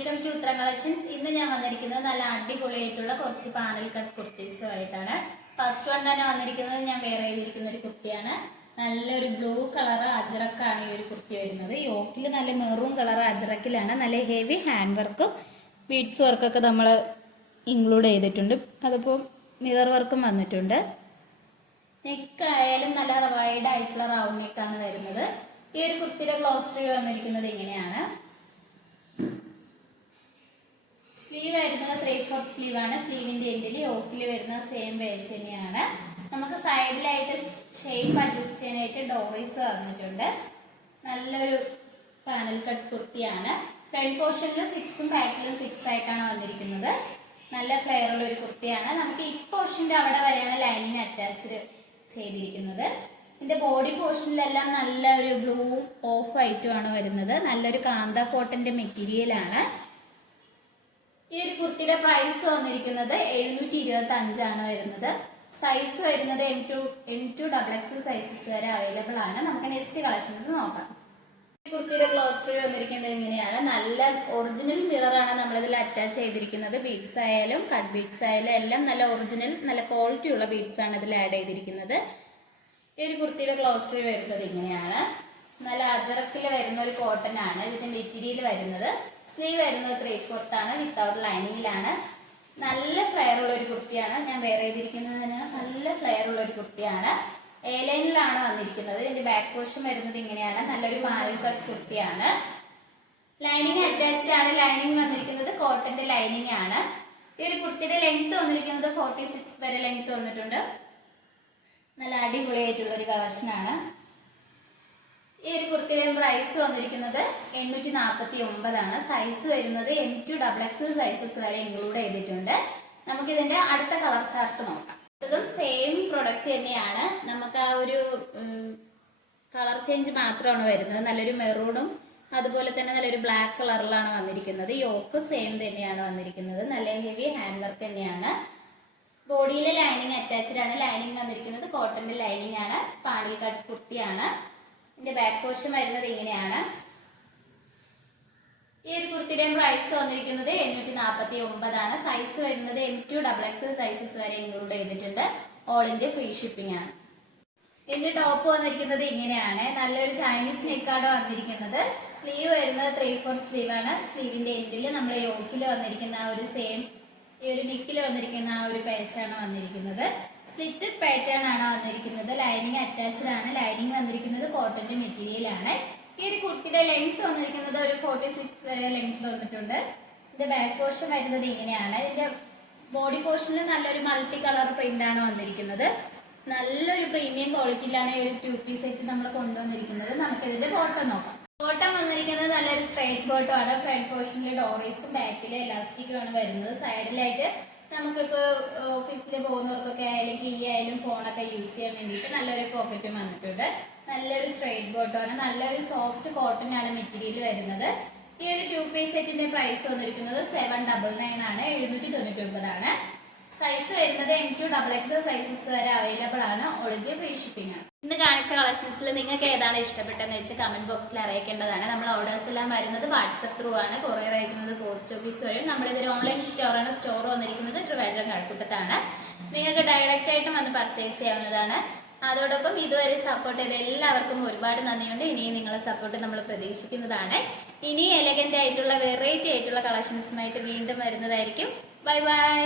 Welcome to Uttara collections. ഇന്ന് ഞാൻ വന്നിരിക്കുന്നത് നല്ല അടിപൊളിയായിട്ടുള്ള കുറച്ച് പാനൽ കട്ട് കുർത്തീസുമായിട്ടാണ്. ഫസ്റ്റ് വൺ തന്നെ വന്നിരിക്കുന്നത് ഞാൻ വേറെ ചെയ്തിരിക്കുന്ന ഒരു കുർത്തിയാണ്. നല്ലൊരു ബ്ലൂ കളർ അജറക്കാണ് ഈ ഒരു കുർത്തി വരുന്നത്. യോക്കിൽ നല്ല മെറൂൺ കളർ അജറക്കിലാണ്. നല്ല ഹെവി ഹാൻഡ് വർക്കും ബീഡ്സ് വർക്കൊക്കെ നമ്മൾ ഇൻക്ലൂഡ് ചെയ്തിട്ടുണ്ട്. അതിപ്പോൾ മിറർ വർക്കും വന്നിട്ടുണ്ട്. നെക്കായാലും നല്ല വൈഡ് ആയിട്ടുള്ള റൗണ്ട് നെക്കാണ് വരുന്നത്. ഈ ഒരു കുർത്തിയുടെ ക്ലോസ് സ്ലീവ് വന്നിരിക്കുന്നത് ഇങ്ങനെയാണ്. സ്ലീവ് വരുന്നത് 3/4 സ്ലീവ് ആണ്. സ്ലീവിന്റെ എൻഡിൽ യോക്കിൽ വരുന്ന സെയിം പേജ് തന്നെയാണ്. നമുക്ക് സൈഡിലായിട്ട് ഷേപ്പ് അഡ്ജസ്റ്റ് ചെയ്യാനായിട്ട് ഡോറീസ് വന്നിട്ടുണ്ട്. നല്ലൊരു പാനൽ കട്ട് കുർത്തിയാണ്. ഫ്രണ്ട് പോർഷനിൽ 6ഉം ബാക്കിലും 6 ആയിട്ടാണ് വന്നിരിക്കുന്നത്. നല്ല ഫ്ലെയർ ഉള്ള ഒരു കുർത്തിയാണ്. നമുക്ക് ഈ പോർഷന്റെ അവിടെ വരെയാണ് ലൈനിങ് അറ്റാച്ച്ഡ് ചെയ്തിരിക്കുന്നത്. ഇതിന്റെ ബോഡി പോർഷനിലെല്ലാം നല്ല ഒരു ബ്ലൂ ഓഫ് വൈറ്റും ആണ് വരുന്നത്. നല്ലൊരു കാന്ത കോട്ടന്റെ മെറ്റീരിയൽ ആണ്. ഈ ഒരു കുർത്തിയുടെ പ്രൈസ് വന്നിരിക്കുന്നത് 725 ആണ് വരുന്നത്. സൈസ് വരുന്നത് M2 XXL സൈസസ് വരെ അവൈലബിൾ ആണ്. നമുക്ക് നെക്സ്റ്റ് കളക്ഷൻസ് നോക്കാം. ഈ കുർത്തിയുടെ ക്ലോസ് സ്ലീവ് വന്നിരിക്കുന്നത് ഇങ്ങനെയാണ്. നല്ല ഒറിജിനൽ മിറർ ആണ് നമ്മളിതിൽ അറ്റാച്ച് ചെയ്തിരിക്കുന്നത്. ബീഡ്സ് ആയാലും കട്ട് ബീഡ്സ് ആയാലും എല്ലാം നല്ല ഒറിജിനൽ നല്ല ക്വാളിറ്റി ഉള്ള ബീഡ്സ് ആണ് ഇതിൽ ആഡ് ചെയ്തിരിക്കുന്നത്. ഈ ഒരു കുർത്തിയുടെ ക്ലോസ് സ്ലീവ് വരുന്നത് ഇങ്ങനെയാണ്. നല്ല അജറക്കിൽ വരുന്ന ഒരു കോട്ടൺ ആണ് ഇതിന്റെ മെറ്റീരിയൽ വരുന്നത്. സ്ലീവ് വരുന്നത് 3/4 ആണ്. വിത്തൗട്ട് ലൈനിങ്ങിലാണ്. നല്ല ഫ്ലെയർ ഉള്ള ഒരു കുർത്തിയാണ്. ഞാൻ വേറെ ചെയ്തിരിക്കുന്നതിന് നല്ല ഫ്ലെയർ ഉള്ള ഒരു കുർത്തിയാണ്. എ ലൈനിലാണ് വന്നിരിക്കുന്നത്. ഇതിന്റെ ബാക്ക് പോർഷൻ വരുന്നത് ഇങ്ങനെയാണ്. നല്ലൊരു പാനൽ കട്ട് കുർത്തിയാണ്. ലൈനിങ് അറ്റാച്ച്ഡ് ആണ്. ലൈനിങ് വന്നിരിക്കുന്നത് കോട്ടന്റെ ലൈനിങ് ആണ്. ഈ ഒരു കുർത്തിയുടെ ലെങ്ത് വന്നിരിക്കുന്നത് 46 വരെ ലെങ്ത് വന്നിട്ടുണ്ട്. നല്ല അടിപൊളിയായിട്ടുള്ള ഒരു കളക്ഷനാണ്. ഈ ഒരു കുർത്തിയുടെ പ്രൈസ് വന്നിരിക്കുന്നത് 849 ആണ്. സൈസ് വരുന്നത് M2 XXL സൈസസ് വരെ ഇൻക്ലൂഡ് ചെയ്തിട്ടുണ്ട്. നമുക്ക് ഇതിന്റെ അടുത്ത കളർ ചാർട്ട് നോക്കാം. ഇതും സെയിം പ്രൊഡക്റ്റ് തന്നെയാണ്. നമുക്ക് ആ ഒരു കളർ ചേഞ്ച് മാത്രമാണ് വരുന്നത്. നല്ലൊരു മെറൂണും അതുപോലെ തന്നെ നല്ലൊരു ബ്ലാക്ക് കളറിലാണ് വന്നിരിക്കുന്നത്. യോക്ക് സെയിം തന്നെയാണ് വന്നിരിക്കുന്നത്. നല്ല ഹെവി ഹാൻഡ് വർക്ക് തന്നെയാണ്. ബോഡിയിലെ ലൈനിങ് അറ്റാച്ച്ഡ് ആണ്. ലൈനിങ് വന്നിരിക്കുന്നത് കോട്ടന്റെ ലൈനിങ് ആണ്. പാണി കട്ട് കുർത്തിയാണ്. ഇതിന്റെ ബാക്ക് പോർഷൻ വരുന്നത് ഇങ്ങനെയാണ്. ഈ ഒരു കുർത്തിയുടെ പ്രൈസ് വന്നിരിക്കുന്നത് 849 ആണ്. സൈസ് വരുന്നത് M2 XXL സൈസസ് വരെ ഇൻക്ലൂഡ് ചെയ്തിട്ടുണ്ട്. ഓൾ ഇന്ത്യ ഫ്രീ ഷിപ്പിംഗ് ആണ്. ഇതിന്റെ ടോപ്പ് വന്നിരിക്കുന്നത് ഇങ്ങനെയാണ്. നല്ലൊരു ചൈനീസ് നെക്കാണ് വന്നിരിക്കുന്നത്. സ്ലീവ് വരുന്നത് 3/4 സ്ലീവ് ആണ്. സ്ലീവിന്റെ എൻഡിൽ നമ്മൾ യോക്കിൽ വന്നിരിക്കുന്ന ആ ഒരു സെയിം ഈ ഒരു മിക്കിൽ വന്നിരിക്കുന്ന ആ ഒരു പേച്ചാണ് വന്നിരിക്കുന്നത്. സ്ലിറ്റ് പാറ്റേൺ ആണ് വന്നിരിക്കുന്നത്. ലൈനിങ് അറ്റാച്ച്ഡ് ആണ്. ലൈനിങ് വന്നിരിക്കുന്നത് കോട്ടന്റെ മെറ്റീരിയൽ ആണ്. ഈ ഒരു കുർത്തിയുടെ ലെങ്ത് വന്നിരിക്കുന്നത് ഒരു 46 വരെ ലെങ്ത് വന്നിട്ടുണ്ട്. ഇതിന്റെ ബാക്ക് പോർഷൻ വരുന്നത് ഇങ്ങനെയാണ്. ഇതിന്റെ ബോഡി പോർഷനിൽ നല്ലൊരു മൾട്ടി കളർ പ്രിന്റ് ആണ് വന്നിരിക്കുന്നത്. നല്ലൊരു പ്രീമിയം ക്വാളിറ്റിയിലാണ് ഈ ഒരു 2 പീസ് സെറ്റ് നമ്മൾ കൊണ്ടുവന്നിരിക്കുന്നത്. നമുക്ക് ഇതിന്റെ ബോട്ടം നോക്കാം. ബോട്ടം വന്നിരിക്കുന്നത് നല്ലൊരു സ്ട്രൈറ്റ് ബോട്ടം ആണ്. ഫ്രണ്ട് പോർഷനിൽ ഡോറീസും ബാക്കിൽ എലാസ്റ്റിക്കും ആണ് വരുന്നത്. സൈഡിലായിട്ട് നമുക്കിപ്പോൾ ഓഫീസിൽ പോകുന്നവർക്കൊക്കെ ആയാലും കീ ആയാലും ഫോണൊക്കെ യൂസ് ചെയ്യാൻ വേണ്ടിയിട്ട് നല്ലൊരു പോക്കറ്റും വന്നിട്ടുണ്ട്. നല്ലൊരു സ്ട്രൈറ്റ് ബോട്ടം ആണ്. നല്ലൊരു സോഫ്റ്റ് കോട്ടൺ ആണ് മെറ്റീരിയൽ വരുന്നത്. ഈ ഒരു 2 പീസ് സെറ്റിന്റെ പ്രൈസ് വന്നിരിക്കുന്നത് 799 ആണ്. 799 ആണ്. സൈസ് വരുന്നത് M2 XXL സൈസസ് വരെ അവൈലബിൾ ആണ്. ഓൾ ഇന്ത്യ ഫ്രീ ഷിപ്പിംഗ് ആണ്. ഇന്ന് കാണിച്ച കളക്ഷൻസിൽ നിങ്ങൾക്ക് ഏതാണ് ഇഷ്ടപ്പെട്ടതെന്ന് വെച്ച് കമന്റ് ബോക്സിൽ അറിയിക്കേണ്ടതാണ്. നമ്മൾ ഓർഡേഴ്സ് എല്ലാം വരുന്നത് വാട്സപ്പ് ത്രൂ ആണ്. കൊറിയർ അയക്കുന്നത് പോസ്റ്റ് ഓഫീസ് വഴി. നമ്മുടെ ഇതൊരു ഓൺലൈൻ സ്റ്റോറാണ്. സ്റ്റോർ വന്നിരിക്കുന്നത് ട്രിവാൻഡ്രം കഴക്കൂട്ടത്താണ്. നിങ്ങൾക്ക് ഡയറക്റ്റ് ആയിട്ടും വന്ന് പർച്ചേസ് ചെയ്യാവുന്നതാണ്. അതോടൊപ്പം ഇതുവരെ സപ്പോർട്ട് ചെയ്ത എല്ലാവർക്കും ഒരുപാട് നന്ദിയുണ്ട്. ഇനിയും നിങ്ങളെ സപ്പോർട്ട് നമ്മൾ പ്രതീക്ഷിക്കുന്നതാണ്. ഇനി എലഗന്റ് ആയിട്ടുള്ള വെറൈറ്റി ആയിട്ടുള്ള കളക്ഷൻസുമായിട്ട് വീണ്ടും വരുന്നതായിരിക്കും. Bye bye.